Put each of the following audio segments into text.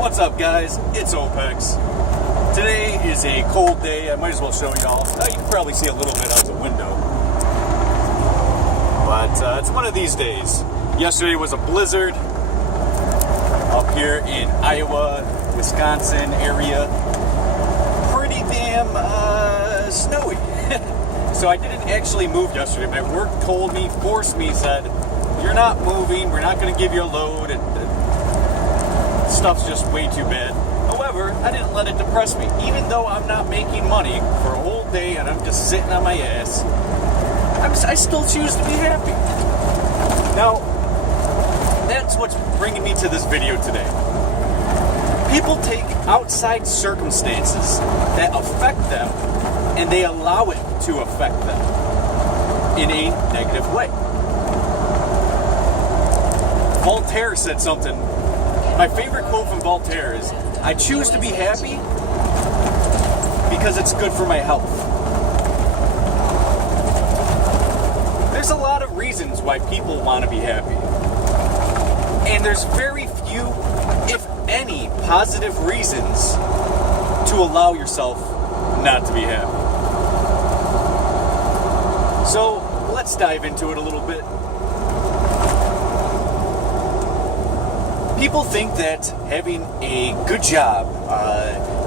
What's up, guys? It's Opex. Today is a cold day. I might as well show y'all. You can probably see a little bit out the window. But it's one of these days. Yesterday was a blizzard up here in Iowa, Wisconsin area. Pretty damn snowy. So I didn't actually move yesterday. My work told me, forced me, said, you're not moving, we're not going to give you a load, and stuff's just way too bad. However, I didn't let it depress me. Even though I'm not making money for a whole day and I'm just sitting on my ass, I still choose to be happy. Now, that's what's bringing me to this video today. People take outside circumstances that affect them and they allow it to affect them in a negative way. Voltaire said something. My favorite quote from Voltaire is, I choose to be happy because it's good for my health. There's a lot of reasons why people want to be happy. And there's very few, if any, positive reasons to allow yourself not to be happy. So, let's dive into it a little bit. People think that having a good job,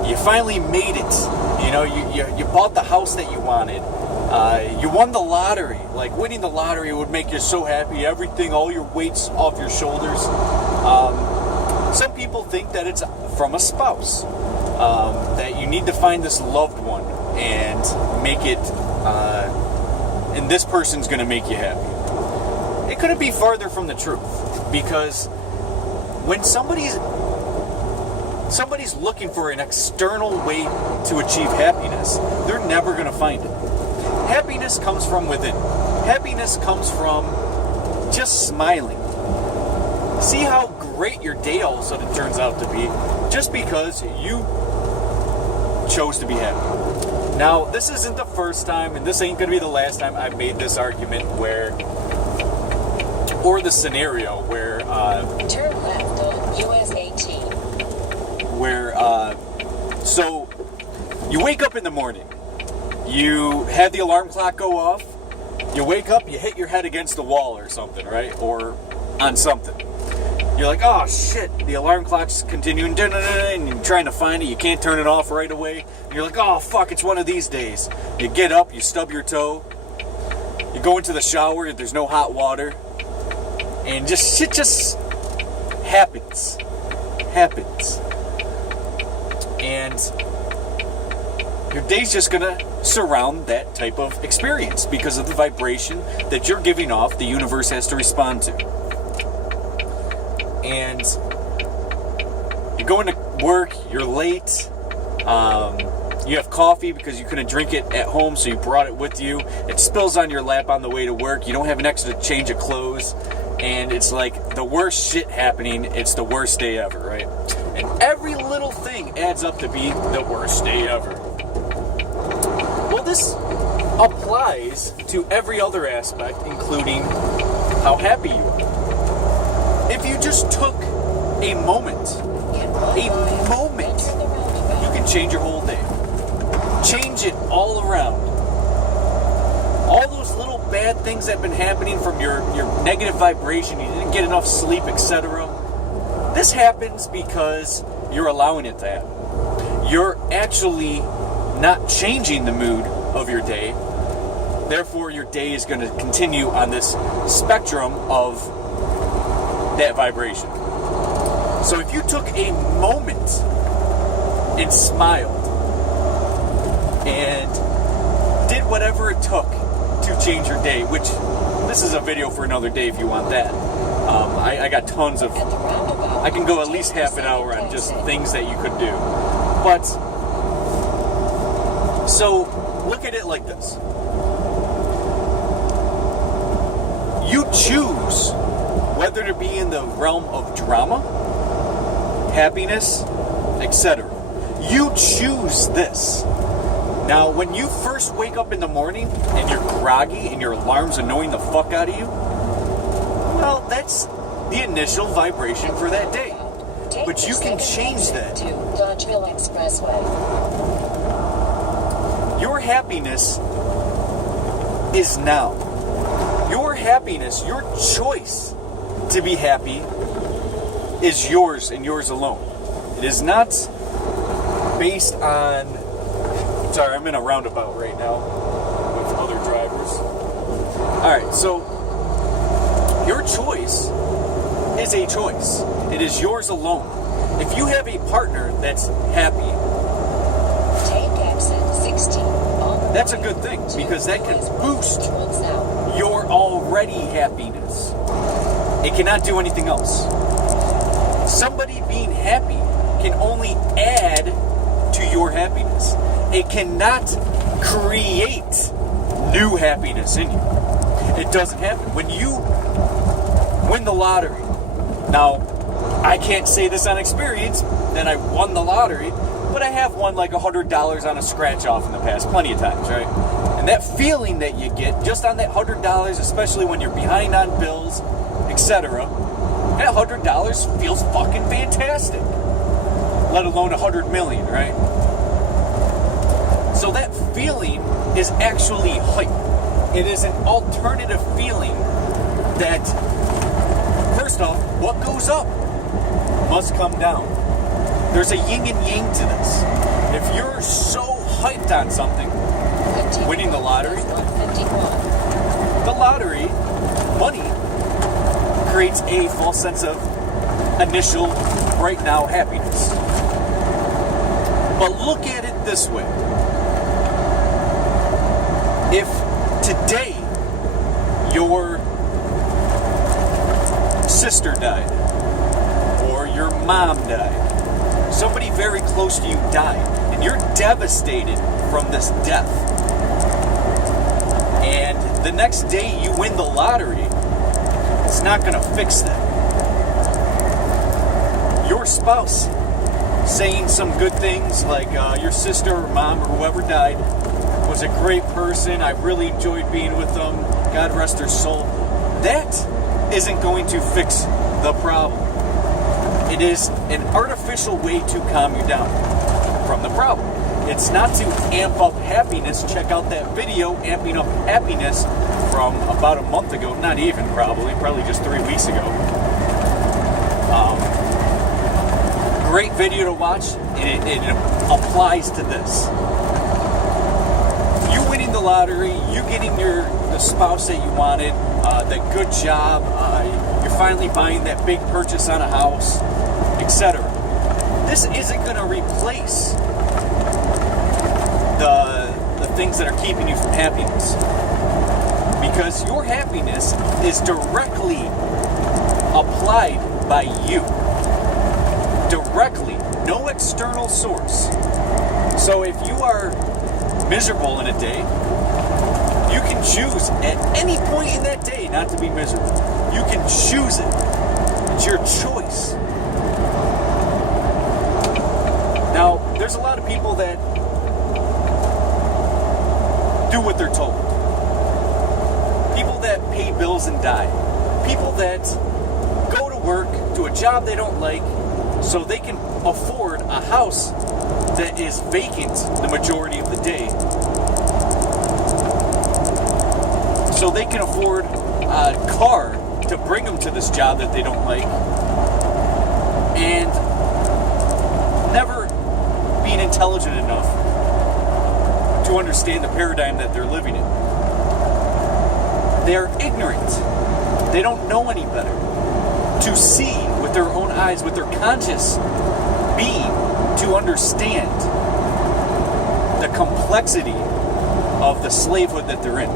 you finally made it. You know, you bought the house that you wanted. You won the lottery. Like, winning the lottery would make you so happy. Everything, all your weight's off your shoulders. Some people think that it's from a spouse. That you need to find this loved one and make it, and this person's going to make you happy. It couldn't be farther from the truth, because when somebody's looking for an external way to achieve happiness, they're never going to find it. Happiness comes from within. Happiness comes from just smiling. See how great your day all of a sudden turns out to be just because you chose to be happy. Now, this isn't the first time, and this ain't going to be the last time I've made this argument or the scenario where turn left on US 18. Where so you wake up in the morning, you have the alarm clock go off, you wake up, you hit your head against the wall or something, right? Or on something. You're like, oh shit, the alarm clock's continuing, and you're trying to find it, you can't turn it off right away. And you're like, oh fuck, it's one of these days. You get up, you stub your toe, you go into the shower, there's no hot water. And shit just happens. And your day's just gonna surround that type of experience because of the vibration that you're giving off, the universe has to respond to. And you're going to work, you're late, you have coffee because you couldn't drink it at home, so you brought it with you. It spills on your lap on the way to work, you don't have an extra change of clothes. And it's like the worst shit happening. It's the worst day ever, right? And every little thing adds up to be the worst day ever. Well, this applies to every other aspect, including how happy you are. If you just took a moment, you can change your whole day. Change it all around. All those little bad things that have been happening from your negative vibration, you didn't get enough sleep, etc. This happens because you're allowing it to happen. You're actually not changing the mood of your day. Therefore, your day is going to continue on this spectrum of that vibration. So if you took a moment and smiled and did whatever it took to change your day, which this is a video for another day if you want that. I got tons of, I can go at least half an hour on just things that you could do. But, so, look at it like this. You choose whether to be in the realm of drama, happiness, etc. You choose this. Now, when you first wake up in the morning and you're groggy and your alarm's annoying the fuck out of you, well, that's the initial vibration for that day. But you can change that. To Dodgeville Expressway. Your happiness is now. Your happiness, your choice to be happy is yours and yours alone. It is not based on... Sorry, I'm in a roundabout right now with other drivers. Alright, so your choice is a choice. It is yours alone. If you have a partner that's happy, Take exit 16. that's a good thing because that can boost your already happiness. It cannot do anything else. Somebody being happy can only add to your happiness. It cannot create new happiness in you. It doesn't happen. When you win the lottery, now, I can't say this on experience that I won the lottery, but I have won like $100 on a scratch off in the past plenty of times, right? And that feeling that you get just on that $100, especially when you're behind on bills, etc., that $100 feels fucking fantastic. Let alone $100 million, right? So that feeling is actually hype. It is an alternative feeling that, first off, what goes up must come down. There's a yin and yang to this. If you're so hyped on something, winning the lottery, money creates a false sense of initial, right now happiness. But look at it this way. If today your sister died, or your mom died, somebody very close to you died, and you're devastated from this death, and the next day you win the lottery, it's not going to fix that. Your spouse saying some good things like your sister or mom or whoever died was a great person, I really enjoyed being with them, God rest her soul, that isn't going to fix the problem. It is an artificial way to calm you down from the problem. It's not to amp up happiness. Check out that video, Amping Up Happiness, from about a month ago. Not even, probably just 3 weeks ago. Great video to watch, and it applies to this. You winning the lottery, you getting the spouse that you wanted, the good job, you're finally buying that big purchase on a house, etc. This isn't going to replace the things that are keeping you from happiness. Because your happiness is directly applied by you. Directly. No external source. So if you are miserable in a day, you can choose at any point in that day not to be miserable. You can choose it. It's your choice. Now, there's a lot of people that do what they're told. People that pay bills and die. People that go to work, do a job they don't like, so they can afford a house that is vacant the majority of the day. So they can afford a car to bring them to this job that they don't like. And never being intelligent enough to understand the paradigm that they're living in. They're ignorant. They don't know any better. To see with their own eyes, with their conscious being, to understand the complexity of the slavehood that they're in.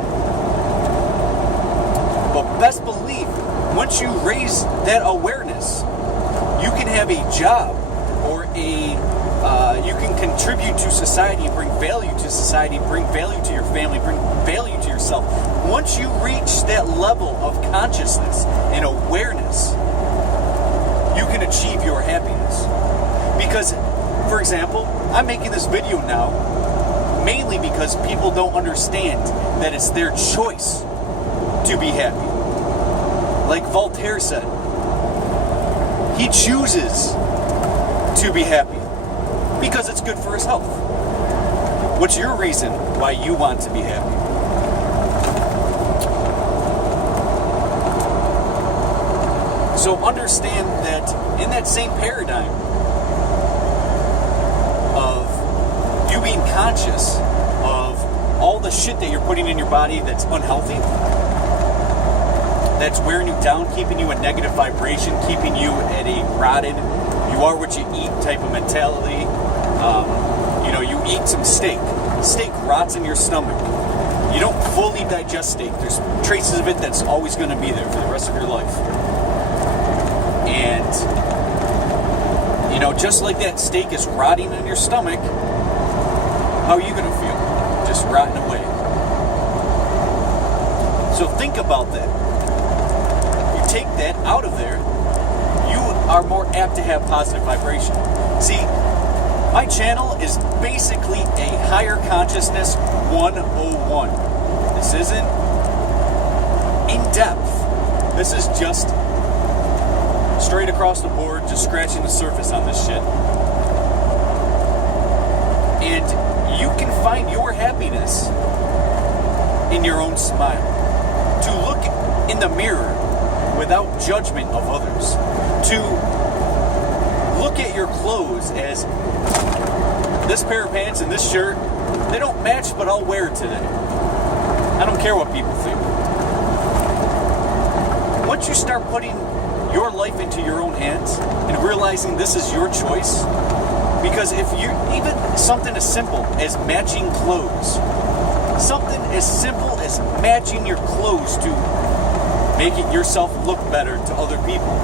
But best believe, once you raise that awareness, you can have a job or you can contribute to society, bring value to society, bring value to your family, bring value to yourself. Once you reach that level of consciousness and awareness, you can achieve your happiness. Because, for example, I'm making this video now mainly because people don't understand that it's their choice to be happy. Like Voltaire said, he chooses to be happy because it's good for his health. What's your reason why you want to be happy? So understand that in that same paradigm of you being conscious of all the shit that you're putting in your body that's unhealthy, that's wearing you down, keeping you in negative vibration, keeping you at a rotted, you are what you eat type of mentality. You eat some steak. Steak rots in your stomach. You don't fully digest steak. There's traces of it that's always going to be there for the rest of your life. And, just like that steak is rotting in your stomach, how are you going to feel? Just rotting away. So think about that. You take that out of there, you are more apt to have positive vibration. See, my channel is basically a higher consciousness 101. This isn't in depth. This is just straight across the board, just scratching the surface on this shit. And you can find your happiness in your own smile. To look in the mirror without judgment of others. To look at your clothes as this pair of pants and this shirt, they don't match, but I'll wear it today. I don't care what people think. Once you start putting your life into your own hands and realizing this is your choice, because if you even something as simple as matching clothes, something as simple as matching your clothes to making yourself look better to other people,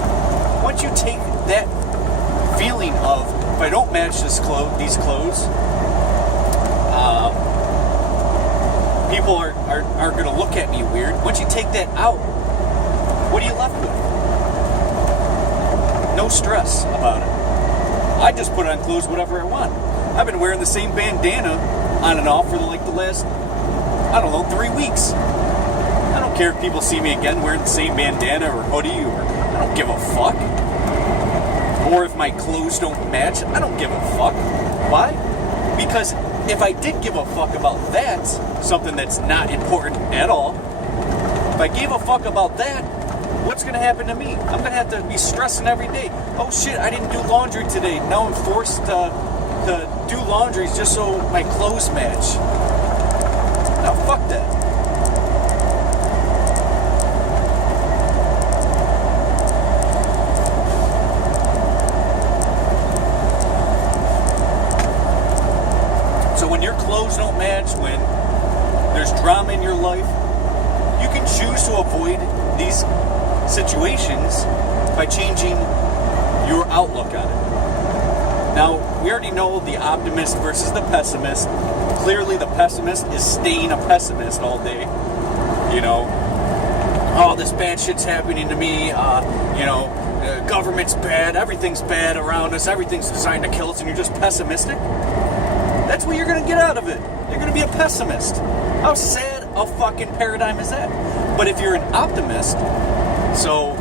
once you take that feeling of, if I don't match these clothes, people are going to look at me weird. Once you take that out, what are you left with? No stress about it. I just put on clothes whatever I want. I've been wearing the same bandana on and off for the last, 3 weeks. I don't care if people see me again wearing the same bandana or hoodie, or I don't give a fuck. Or if my clothes don't match, I don't give a fuck. Why? Because if I did give a fuck about that, something that's not important at all, if I gave a fuck about that, what's going to happen to me? I'm going to have to be stressing every day. Oh shit, I didn't do laundry today. Now I'm forced to do laundry just so my clothes match. Now fuck that. So when your clothes don't match, when there's drama in your life, you can choose to avoid these situations by changing your outlook on it. Now, we already know the optimist versus the pessimist. Clearly, the pessimist is staying a pessimist all day. Oh, this bad shit's happening to me. Government's bad. Everything's bad around us. Everything's designed to kill us, and you're just pessimistic. That's what you're going to get out of it. You're going to be a pessimist. How sad a fucking paradigm is that? But if you're an optimist, so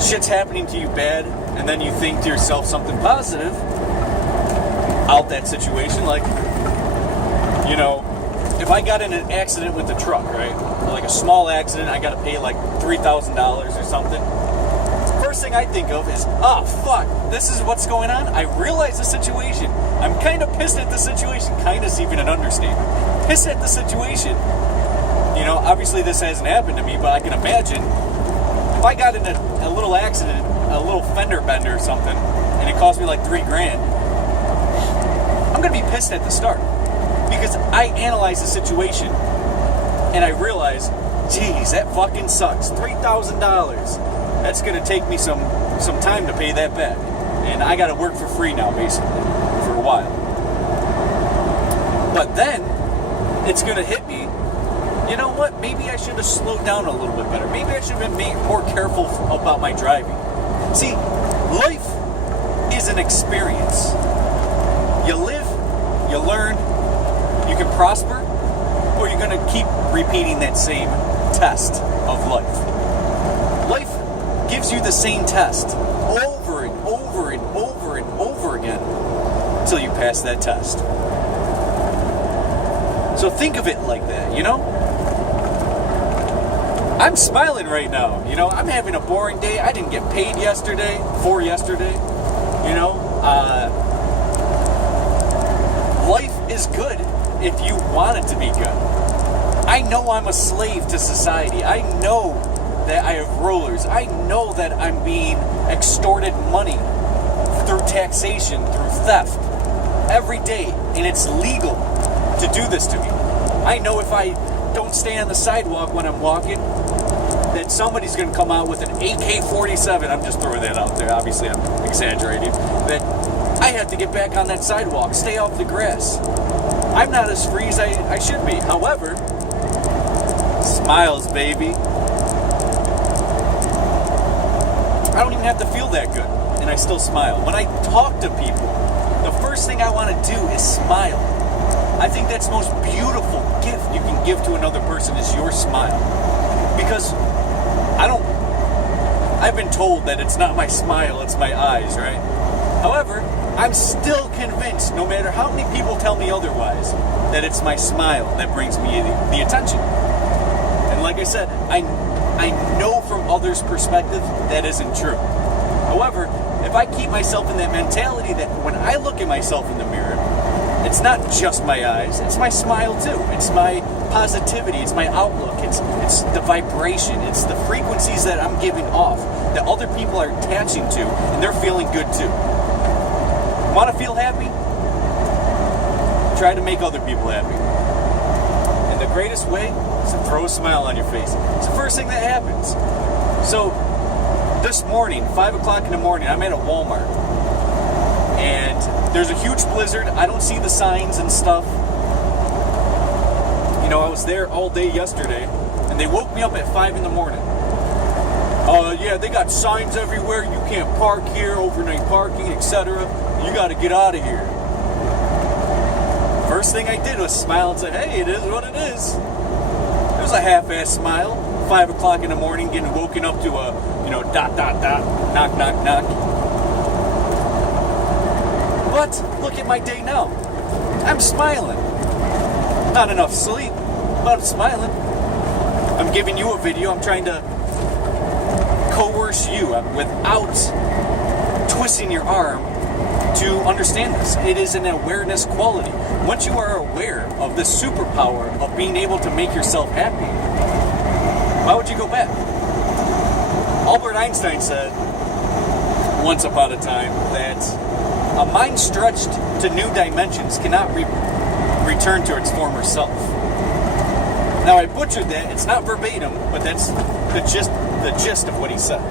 shit's happening to you bad, and then you think to yourself something positive out that situation, like, if I got in an accident with the truck, right? Like a small accident, I got to pay like $3,000 or something. First thing I think of is, oh, fuck, this is what's going on. I realize the situation. I'm kind of pissed at the situation. Kind of is even an understatement. Pissed at the situation. Obviously this hasn't happened to me, but I can imagine if I got in a little accident, a little fender bender or something, and it cost me like $3,000, I'm going to be pissed at the start. Because I analyze the situation and I realize, geez, that fucking sucks. $3,000. That's going to take me some time to pay that back. And I got to work for free now, basically, for a while. But then, it's going to hit me, you know what, maybe I should have slowed down a little bit better. Maybe I should have been more careful about my driving. See, life is an experience. You live, you learn, you can prosper, or you're going to keep repeating that same test of life. Life gives you the same test over and over and over and over again till you pass that test. So think of it like that, you know? I'm smiling right now, you know? I'm having a boring day. I didn't get paid yesterday, you know? Life is good if you want it to be good. I know I'm a slave to society. I know that I have rulers. I know that I'm being extorted money through taxation, through theft, every day, and it's legal to do this to me. I know if I don't stay on the sidewalk when I'm walking, that somebody's going to come out with an AK-47. I'm just throwing that out there. Obviously, I'm exaggerating. That I have to get back on that sidewalk, stay off the grass. I'm not as free as I should be. However, smiles, baby. I don't even have to feel that good, and I still smile. When I talk to people, the first thing I want to do is smile. I think that's the most beautiful gift you can give to another person is your smile. Because I've been told that it's not my smile, it's my eyes, right? However, I'm still convinced, no matter how many people tell me otherwise, that it's my smile that brings me the attention. And like I said, I know from others' perspective that isn't true. However, if I keep myself in that mentality that when I look at myself in the mirror, it's not just my eyes, it's my smile too. It's my positivity, it's my outlook, it's the vibration, it's the frequencies that I'm giving off that other people are attaching to, and they're feeling good too. Want to feel happy? Try to make other people happy. And the greatest way is to throw a smile on your face. It's the first thing that happens. So, this morning, 5 o'clock in the morning, I'm at a Walmart. And there's a huge blizzard. I don't see the signs and stuff. You know, I was there all day yesterday, and they woke me up at 5 in the morning. Yeah, they got signs everywhere. You can't park here, overnight parking, etc. You got to get out of here. First thing I did was smile and say, hey, it is what it is. It was a half-ass smile. 5 o'clock in the morning, getting woken up to a, dot, knock, knock, knock. But look at my day now. I'm smiling. Not enough sleep, but I'm smiling. I'm giving you a video. I'm trying to coerce you without twisting your arm to understand this. It is an awareness quality. Once you are aware of this superpower of being able to make yourself happy, why would you go back? Albert Einstein said once upon a time that a mind stretched to new dimensions cannot return to its former self. Now I butchered that. It's not verbatim, but that's the gist of what he said.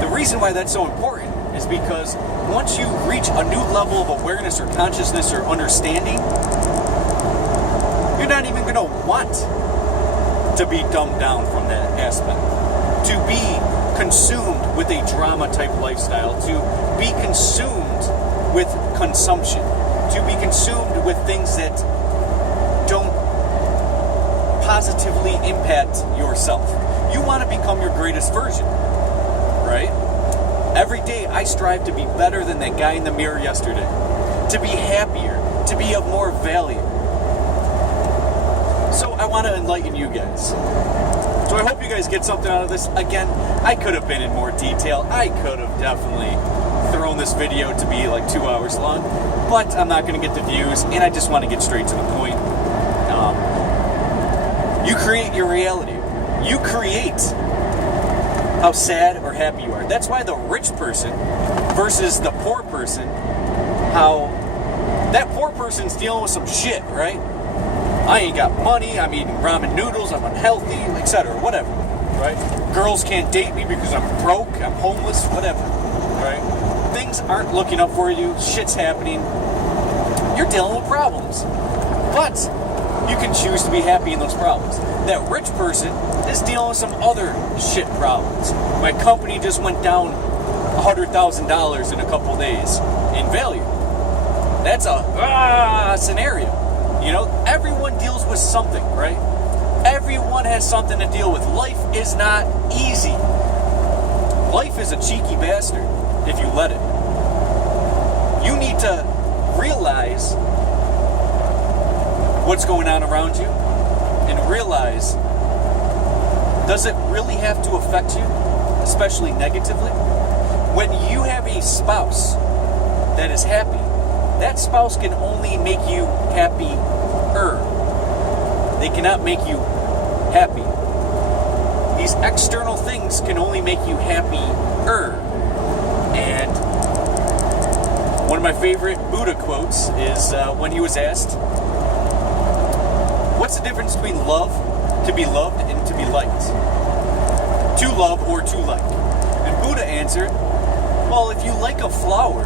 The reason why that's so important is because once you reach a new level of awareness or consciousness or understanding, you're not even going to want to be dumbed down from that aspect. To be consumed with a drama type lifestyle, to be consumed with consumption, to be consumed with things that don't positively impact yourself. You want to become your greatest version, right? Every day I strive to be better than that guy in the mirror yesterday, to be happier, to be of more value. So I want to enlighten you guys. So I hope you guys get something out of this. Again, I could have been in more detail. I could have definitely thrown this video to be like 2 hours long, but I'm not going to get the views, and I just want to get straight to the point. You create your reality. You create how sad or happy you are. That's why the rich person versus the poor person, how that poor person's dealing with some shit, right? I ain't got money, I'm eating ramen noodles, I'm unhealthy, etc., whatever, right? Girls can't date me because I'm broke, I'm homeless, whatever, right? Things aren't looking up for you, shit's happening, you're dealing with problems. But you can choose to be happy in those problems. That rich person is dealing with some other shit problems. My company just went down $100,000 in a couple days in value. That's a scenario. You know, everyone deals with something, right? Everyone has something to deal with. Life is not easy. Life is a cheeky bastard if you let it. You need to realize what's going on around you and realize, does it really have to affect you, especially negatively? When you have a spouse that is happy, that spouse can only make you happier. They cannot make you happy. These external things can only make you happier. And one of my favorite Buddha quotes is when he was asked, what's the difference between love, to be loved, and to be liked? To love or to like? And Buddha answered, well, if you like a flower,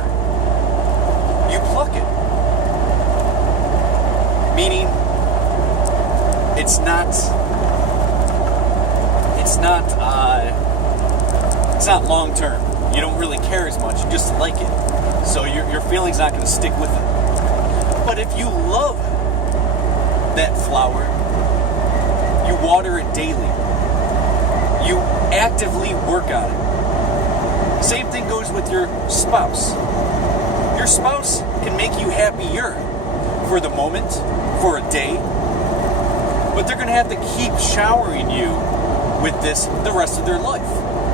you pluck it. Meaning, it's not long term. You don't really care as much. You just like it. So your feeling's not going to stick with it. But if you love that flower, you water it daily. You actively work on it. Same thing goes with your spouse. Your spouse can make you happier for the moment, for a day, but they're going to have to keep showering you with this the rest of their life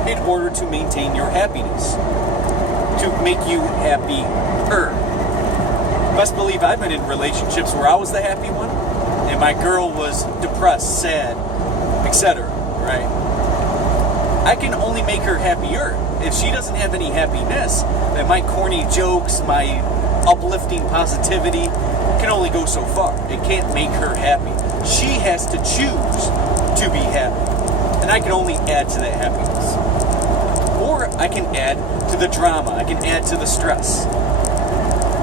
in order to maintain your happiness, to make you happier. Best believe I've been in relationships where I was the happy one, and my girl was depressed, sad, etc. Right? I can only make her happier. If she doesn't have any happiness, then my corny jokes, my uplifting positivity can only go so far. It can't make her happy. She has to choose to be happy. And I can only add to that happiness. Or I can add to the drama. I can add to the stress.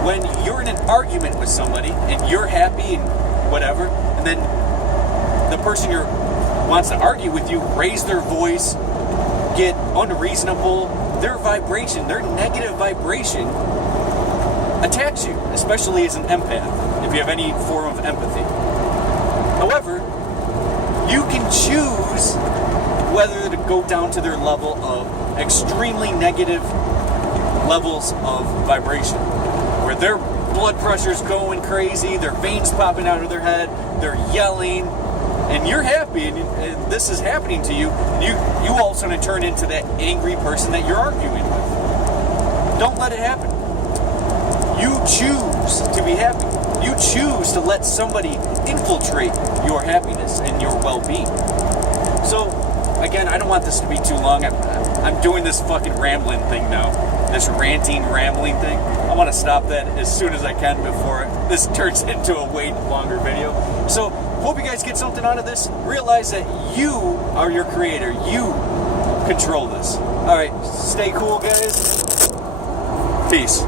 When you're in an argument with somebody and you're happy and whatever, and then the person who wants to argue with you raise their voice, get unreasonable, their vibration, their negative vibration attacks you, especially as an empath, if you have any form of empathy. However, you can choose whether to go down to their level of extremely negative levels of vibration, where their blood pressure's going crazy, their veins popping out of their head, they're yelling, and you're happy, and this is happening to you, you all of a sudden turn into that angry person that you're arguing with. Don't let it happen. You choose to be happy. You choose to let somebody infiltrate your happiness and your well-being. So, again, I don't want this to be too long. I'm doing this fucking rambling thing now. This ranting, rambling thing. I want to stop that as soon as I can before this turns into a way longer video. So, hope you guys get something out of this. Realize that you are your creator. You control this. Alright, stay cool, guys. Peace.